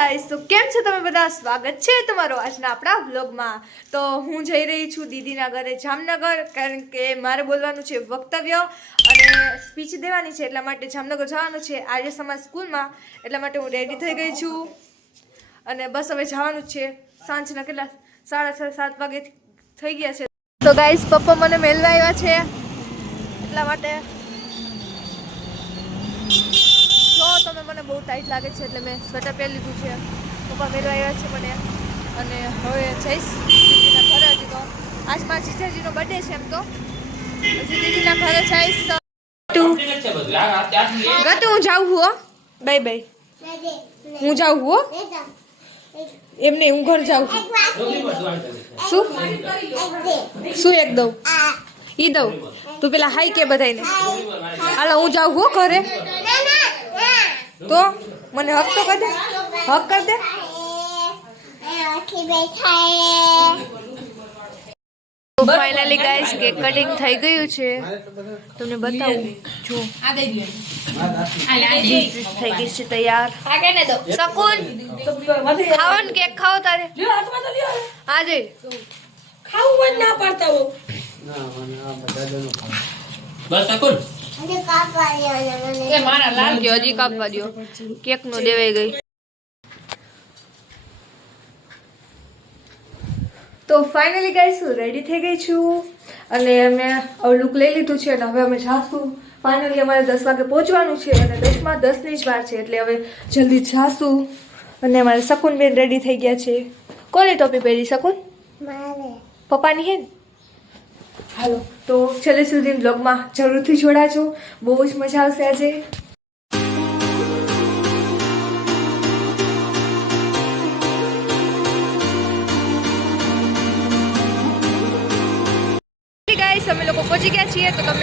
Guys તો કેમ છો તમે બધા? સ્વાગત છે તમારો આજના આપણા વ્લોગમાં તો હું જઈ રહી છું દીદીના ઘરે, જામનગર, કારણ કે મારે બોલવાનું છે વક્તવ્ય અને સ્પીચ દેવાની છે, એટલા માટે જામનગર જવાનું છે. આર્ય સમાજ સ્કૂલમાં, એટલા માટે હું રેડી થઈ ગઈ છું. અને બસ હવે જવાનું છે. સાંજના કેટલા? સાડા છ, સાત વાગે થઈ ગયા છે. તો ગાઈસ પપ્પા મને મેળવા આવ્યા છે. એટલા માટે તમે મને બહુ ટાઈટ લાગે છે એટલે મેં સ્વેટર પહેરી લીધું છે. પપ્પા પહેરવા આવ્યા છે મને. અને હવે જઈશ દીદીના ઘરે હજી તો. આજ મારા જીજાજીનો બર્થડે છે એમ તો. હજી દીદીના ઘરે જઈશ. તો ગતું હું જાઉં હું. Bye bye. હું જાઉં હું હો. એમ નહીં હું ઘર જાઉં છું. શું? શું એક દઉં? ઈ દઉં. તું પેલા હાઈ કે બધાને હાલો હું જાઉં હું ઘરે. તો મને હક તો કર દે. હક કર દે. તો ફાઇનલી ગાઈસ કેક કટિંગ થઈ ગયું છે. તમને બતાવું. જો. ડીશીસ થઈ ગઈ છે તૈયાર. શકુન. ખાવો ને કેક ખાઓ તારે. આજે. ખાવું જ ના પાડતા હો. બસ અકુલ એ મારા લાલ કે હજી કાપવા દો કેક નો દેવાઈ ગઈ. તો ફાઇનલી ગાઈસ હું રેડી થઈ ગઈ છું. અને અમે લુક લઈ લીધું છે અને હવે અમે જાશું ફાઇનલી અમારે દસ વાગે પહોંચવાનું છે અને દસમાં દસની જ વાર છે એટલે હવે જલ્દી જાશું અને અમારે શકુનબેન રેડી થઈ ગયા છે. કોની ટોપી પહેરી શકુન? પપ્પાની હે ને? હાલો. તો છેલ્લે સુધી બ્લોગમાં જરૂરથી જોડાજો. બહુ જ મજા આવશે આજે. અમે લોકો પહોંચી ગયા છીએ, તો તમને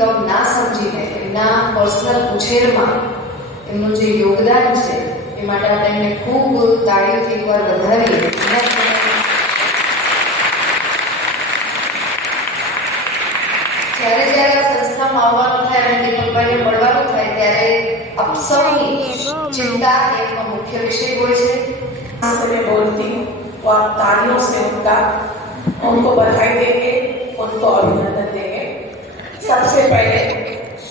કમ ના સમજીને એમના પર્સનલ ઉછેરમાં એમનું જે યોગદાન છે એ માટે આપણે એમને ખૂબ તાળીઓથી એકવાર વધાવીએ જ્યારે જ્યારે આ સંસ્થામાં આવવાનું થાય અને દીપકભાઈને મળવાનું થાય ત્યારે આપ સૌની ચિંતા એ એમનો મુખ્ય વિષય હોય છે से मैं बोलती हूँ तो आप तालियों से उनका उनको बधाई देंगे उनको अभिनंदन देंगे सबसे पहले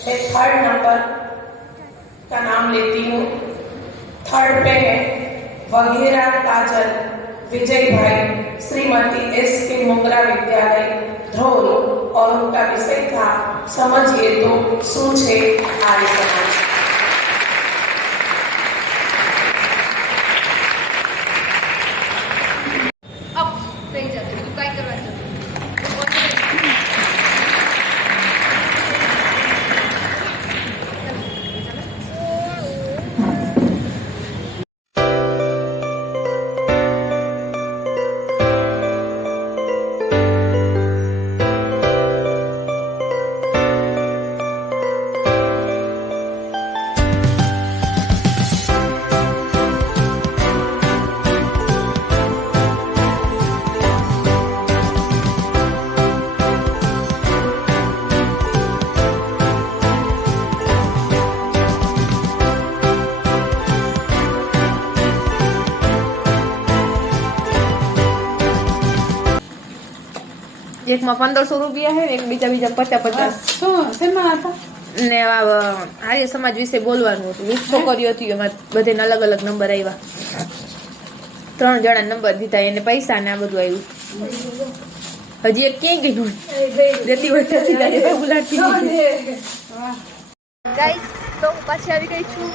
मैं थर्ड नंबर का नाम लेती हूँ थर्ड पे है वघेरा काजल विजय भाई श्रीमती एस के मुंद्रा विद्यालय ध्रोल और उनका विषय था समझिए तो सूझे आर्य समाज અપ એકમાં પંદરસો રૂપિયા હે એક બીજા બીજા પચાસ પચાસ શેમાં હતા? ને આર્ય સમાજ વિશે બોલવાનું હતું. વીસ છોકરીઓ હતી એમાં બધાને અલગ અલગ નંબર આવ્યા ત્રણ જણા નંબર દીધા એને પૈસા ને આ બધું આવ્યું હજી એક ક્યાંય ગયું? જતી વખતે સીધા હતી ગાઈસ તો હું પાછી આવી ગઈ છું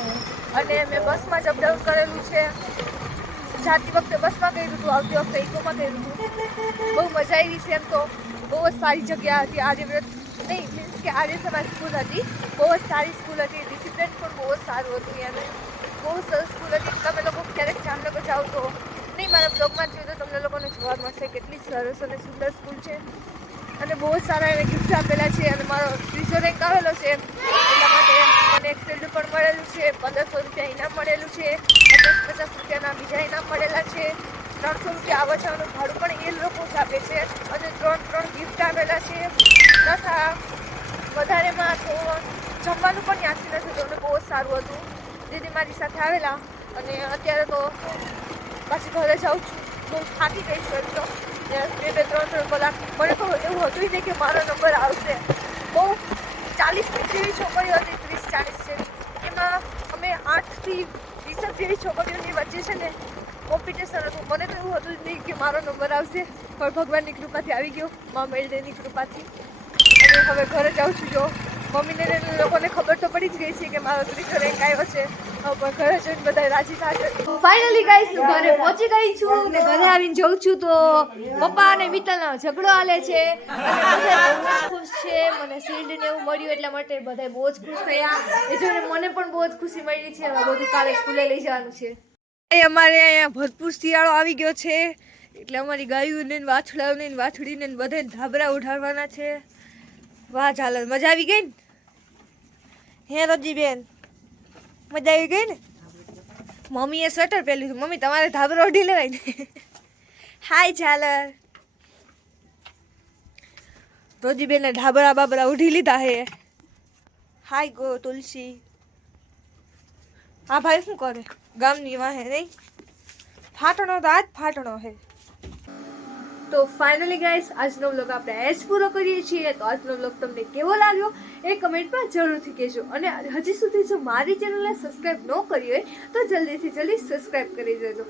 અને મેં બસમાં જ અપડાઉન કરેલું છે. જાતી વખતે બસમાં ગયું હતું આવતી વખતે ઇકોમાં ગયું હતું બહુ મજા આવી છે એમ તો. બહુ જ સારી જગ્યા હતી. આજે નહીં મીન્સ કે આજે સમાજ સ્કૂલ હતી. બહુ જ સારી સ્કૂલ હતી. ડિસિપ્લિન પણ બહુ જ સારું હતું એનું બહુ સરસ સ્કૂલ હતી. તમે લોકો ક્યારેક જામનગર જાઓ તો નહીં, મારા બ્લોગમાં જોયું તો તમને લોકોને જોવા મળશે કેટલી સરસ અને સુંદર સ્કૂલ છે. અને બહુ જ સારા એને ગિફ્ટ આપેલા છે. અને મારો ત્રીજો રેન્ક આવેલો છે. મને એક શિલ્ડ પણ મળેલું છે, પંદરસો રૂપિયા ઇનામ મળેલું છે, પચાસ પચાસ રૂપિયાના બીજા ઇનામ મળેલા છે. ત્રણસો રૂપિયા આવવા જવાનું ભાડું પણ એ લોકો જ આપે છે અને ત્રણ ત્રણ ગિફ્ટ આપેલા છે. તથા વધારેમાં તો જમવાનું પણ યાદથી નથી તો બહુ જ સારું હતું. દીદી મારી સાથે આવેલા અને અત્યારે તો પાછી ઘરે જાઉં છું. બહુ થાકી ગઈ છું એમ તો. બે બે ત્રણ ત્રણ કલાક. મને તો એવું હતું જ નહીં કે મારો નંબર આવશે. બહુ ચાલીસ જેવી છોકરીઓ હતી ચાલીસ એમાં અમે આઠથી વીસ જેવી છોકરીઓની વચ્ચે છે ને કોમ્પિટિશન હતું. મને તો એવું હતું જ નહીં કે મારો નંબર આવશે, પણ ભગવાનની કૃપાથી આવી ગયો. મા મેળદેની કૃપાથી. અને હવે ઘરે જાઉં છું જો. મમ્મીને લોકોને ખબર તો પડી જ ગઈ છે કે મારો ત્રીજો રેન્ક આવ્યો છે. હવે પણ ઘરે જઈને બધા રાજી થશે ફાઇનલી ગાઈસ હું ઘરે પહોંચી ગઈ છું ને ઘરે આવીને જોઉં છું તો પપ્પા અને મિત્તલનો ઝઘડો હાલે છે. ખુશ છે. મને શિલ્ડ ને એવું મળ્યું એટલા માટે બધા બહુ જ ખુશ થયા. એ જોઈને મને પણ બહુ જ ખુશી મળી છે. હવે બધું કાલે સ્કૂલે લઈ જવાનું છે. એ અમારે અહીંયા ભરપૂર શિયાળો આવી ગયો છે. એટલે અમારી ગાયોને ને વાછડાઓને ને વાછડીને ને બધાને ધાબરા ઉઠાડવાના છે. વાહ ચાલો મજા આવી ગઈ ને? હે રોજી બેન મજા આવી ગઈ ને? મમ્મીએ સ્વેટર પહેર્યું હતું. મમ્મી, તમારે ધાબરો ઓઢી લેવાય ને? હાય, ઝાલર. રોજીબેને ઢાબરા બાબરા ઉઢી લીધા હે. હાય, ગો તુલસી. આ ભાઈ શું કરે? ગામની વાહે નહીં? ફાટણો તો આજ ફાટણો હે. તો ફાઇનલી ગાઈસ આજનો વ્લોગ આપણે એસ પૂરો કરીએ છીએ. તો આજનો વ્લોગ તમને કેવો લાગ્યો એ કમેન્ટમાં જરૂરથી કહેજો. અને હજી સુધી જો મારી ચેનલને સબસ્ક્રાઈબ ન કરી હોય, તો જલ્દીથી જલ્દી સબસ્ક્રાઈબ કરી દેજો.